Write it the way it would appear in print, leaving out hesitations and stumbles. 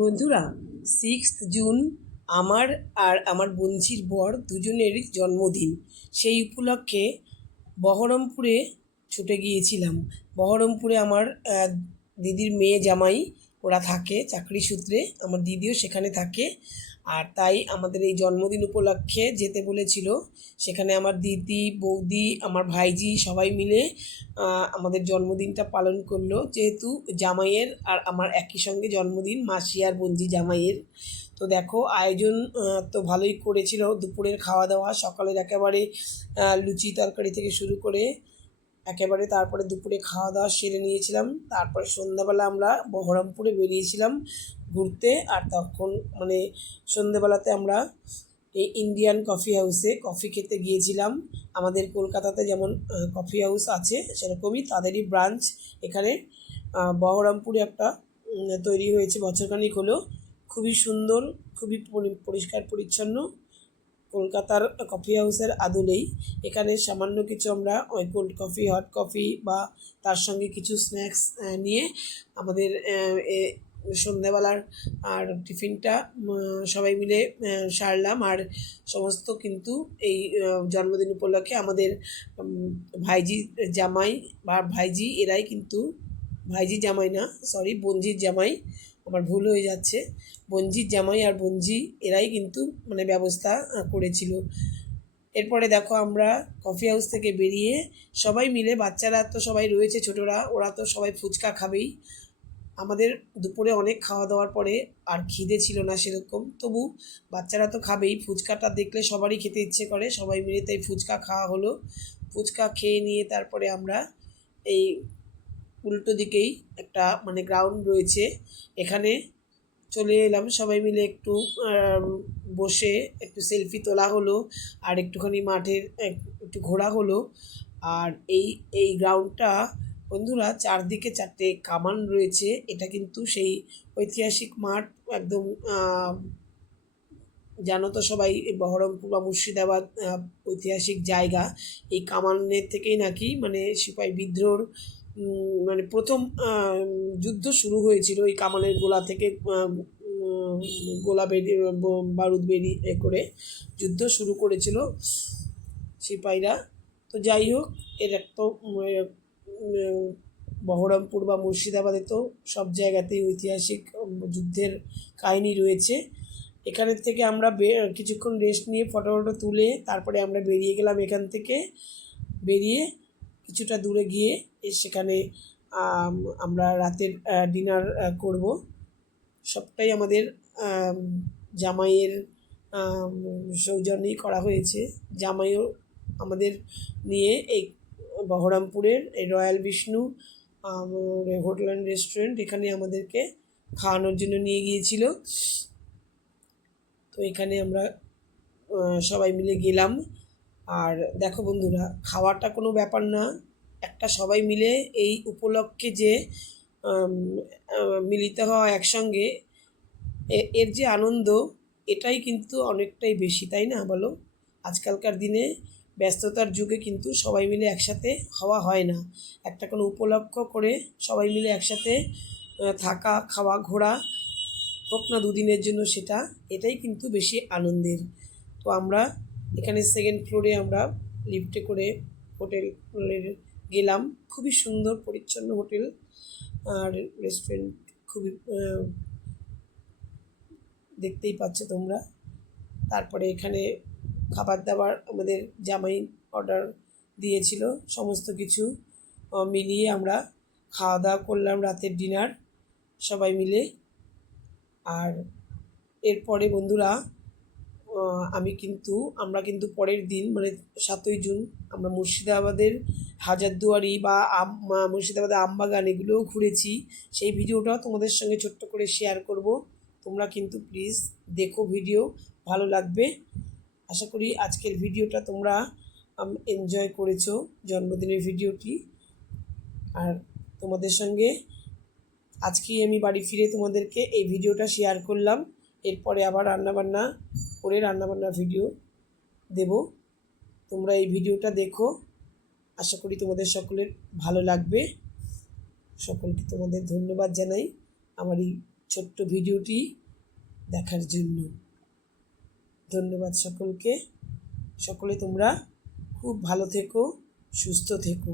বন্ধুরা, 6 জুন আমার আর আমার বোনঝির বর দুজনেরই জন্মদিন। সেই উপলক্ষে বহরমপুরে ছুটে গিয়েছিলাম। বহরমপুরে আমার দিদির মেয়ে জামাই ওরা থাকে চাকরি সূত্রে, আমার দিদিও সেখানে থাকে। আর তাই আমাদের এই জন্মদিন উপলক্ষে যেতে বলেছিল। সেখানে আমার দিদি, বৌদি, আমার ভাইঝি সবাই মিলে আমাদের জন্মদিনটা পালন করলো। যেহেতু জামাইয়ের আর আমার একই সঙ্গে জন্মদিন, মাসি আর বোনঝি জামাইয়ের। তো দেখো আয়োজন তো ভালোই করেছিল। দুপুরের খাওয়া দাওয়া, সকালের একেবারে লুচি তরকারি থেকে শুরু করে একেবারে, তারপরে দুপুরে খাওয়া দাওয়া সেরে নিয়েছিলাম। তারপরে সন্ধ্যাবেলা আমরা বহরমপুরে বেরিয়েছিলাম ঘুরতে। আর তখন মানে সন্ধ্যেবেলাতে আমরা এই ইন্ডিয়ান কফি হাউসে কফি খেতে গিয়েছিলাম। আমাদের কলকাতাতে যেমন কফি হাউস আছে, সেরকমই তাদেরই ব্রাঞ্চ এখানে বহরমপুরে একটা তৈরি হয়েছে বছরখানিক হলো। খুবই সুন্দর, খুবই পরিষ্কার পরিচ্ছন্ন। কলকাতার কফি হাউসের আদলেই এখানে সামান্য কিছু আমরা ওই কোল্ড কফি, হট কফি বা তার সঙ্গে কিছু স্ন্যাক্স নিয়ে আমাদের সন্ধ্যাবেলার আর টিফিনটা সবাই মিলে সারলাম। আর সমস্ত কিন্তু এই জন্মদিন উপলক্ষে আমাদের ভাইজি জামাই বা ভাইজি এরাই কিন্তু, ভাইজি জামাই না, সরি, বোনঝির জামাই, আমার ভুল হয়ে যাচ্ছে, বোনঝির জামাই আর বোনঝি এরাই কিন্তু মানে ব্যবস্থা করেছিল। এরপরে দেখো আমরা কফি হাউস থেকে বেরিয়ে সবাই মিলে, বাচ্চারা তো সবাই রয়েছে, ছোটরা ওরা তো সবাই ফুচকা খাবেই। আমাদের দুপুরে অনেক খাওয়া দাওয়ার পরে আর খিদে ছিল না সেরকম, তবু বাচ্চারা তো খাবেই, ফুচকাটা দেখলে সবারই খেতে ইচ্ছে করে, সবাই মিলে তাই ফুচকা খাওয়া হলো। ফুচকা খেয়ে নিয়ে তারপরে আমরা এই উল্টো দিকেই একটা মানে গ্রাউন্ড রয়েছে, এখানে চলে এলাম। সবাই মিলে একটু বসে একটু সেলফি তোলা হলো, আর একটুখানি মাঠের একটু ঘোরা হলো। আর এই এই গ্রাউন্ডটা বন্ধুরা, চারদিকে চারটে কামান রয়েছে। এটা কিন্তু সেই ঐতিহাসিক মাঠ একদম। জানো তো সবাই, বহরমপুর বা মুর্শিদাবাদ ঐতিহাসিক জায়গা। এই কামানের থেকেই নাকি মানে সিপাহি বিদ্রোহর মানে প্রথম যুদ্ধ শুরু হয়েছিল এই কামানের গোলা থেকে। গোলা বেরিয়ে বারুদ বেরিয়ে করে যুদ্ধ শুরু করেছিল সিপাহীরা। তো যাই হোক, এর একটা বহরমপুর বা মুর্শিদাবাদে তো সব জায়গাতেই ঐতিহাসিক যুদ্ধের কাহিনী রয়েছে। এখানের থেকে আমরা কিছুক্ষণ রেস্ট নিয়ে ফটো তুলে তারপরে আমরা বেরিয়ে গেলাম এখান থেকে। বেরিয়ে কিছুটা দূরে গিয়ে সেখানে আমরা রাতের ডিনার করব। সবটাই আমাদের জামাইয়ের সৌজন্যেই করা হয়েছে। জামাইও আমাদের নিয়ে এই বহরমপুরের এই royal Bishnu hotel and restaurant এখানে আমাদেরকে খাওয়ানোর জন্য নিয়ে গিয়েছিল। তো এখানে আমরা সবাই মিলে গেলাম। আর দেখো বন্ধুরা, খাওয়াটা কোনো ব্যাপার না, একটা সবাই মিলে এই উপলক্ষে যে মিলিত হওয়া একসঙ্গে, এর যে আনন্দ, এটাই কিন্তু অনেকটাই বেশি, তাই না বলো? আজকালকার দিনে ব্যস্ততার যুগে কিন্তু সবাই মিলে একসাথে হওয়া হয় না। একটা কোনো উপলক্ষ করে সবাই মিলে একসাথে থাকা, খাওয়া, ঘোরা, হোক না দুদিনের জন্য, এটাই কিন্তু বেশি আনন্দের। তো আমরা এখানে সেকেন্ড ফ্লোরে আমরা লিফটে করে হোটেলের গেলাম। খুবই সুন্দর পরিচ্ছন্ন হোটেল আর রেস্টুরেন্ট, খুবই দেখতেই পাচ্ছ তোমরা। তারপরে এখানে খাবার দাবার আমাদের জামাই অর্ডার দিয়েছিল, সমস্ত কিছু মিলিয়ে আমরা খাওয়া দাওয়া করলাম রাতের ডিনার সবাই মিলে। আর এরপরে বন্ধুরা, আমরা কিন্তু পরের দিন মানে 7ই জুন আমরা মুর্শিদাবাদের হাজারদুয়ারি বা মুর্শিদাবাদের আমবাগান এগুলোও ঘুরেছি। সেই ভিডিওটাও তোমাদের সঙ্গে ছোট্ট করে শেয়ার করব। তোমরা কিন্তু প্লিজ দেখো, ভিডিও ভালো লাগবে। আশা করি আজকের ভিডিওটা তোমরা এনজয় করেছো, জন্মদিনের ভিডিওটি। আর তোমাদের সঙ্গে আজকেই আমি বাড়ি ফিরে তোমাদেরকে এই ভিডিওটা শেয়ার করলাম। এরপরে আবার রান্নাবান্না করে রান্নাবান্নার ভিডিও দেব। তোমরা এই ভিডিওটা দেখো, আশা করি তোমাদের সকলের ভালো লাগবে। সকলকে তোমাদের ধন্যবাদ জানাই আমার এই ছোট্ট ভিডিওটি দেখার জন্য। ধন্যবাদ সকলকে। সকলে তোমরা খুব ভালো থেকো, সুস্থ থেকো।